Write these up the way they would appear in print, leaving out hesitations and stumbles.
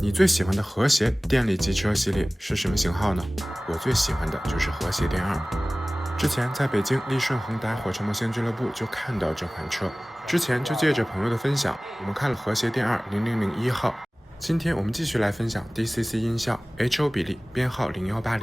你最喜欢的和谐电力机车系列是什么型号呢？我最喜欢的就是和谐电2。之前在北京利顺宏达火车模型俱乐部就看到这款车，之前就借着朋友的分享，我们看了和谐电2 0001号。今天我们继续来分享 DCC 音效 HO 比例编号0180。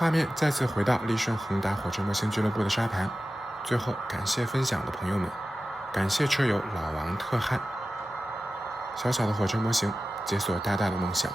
画面再次回到利顺宏达火车模型俱乐部的沙盘。最后感谢分享的朋友们，感谢车友老王特汉。小小的火车模型解锁大大的梦想。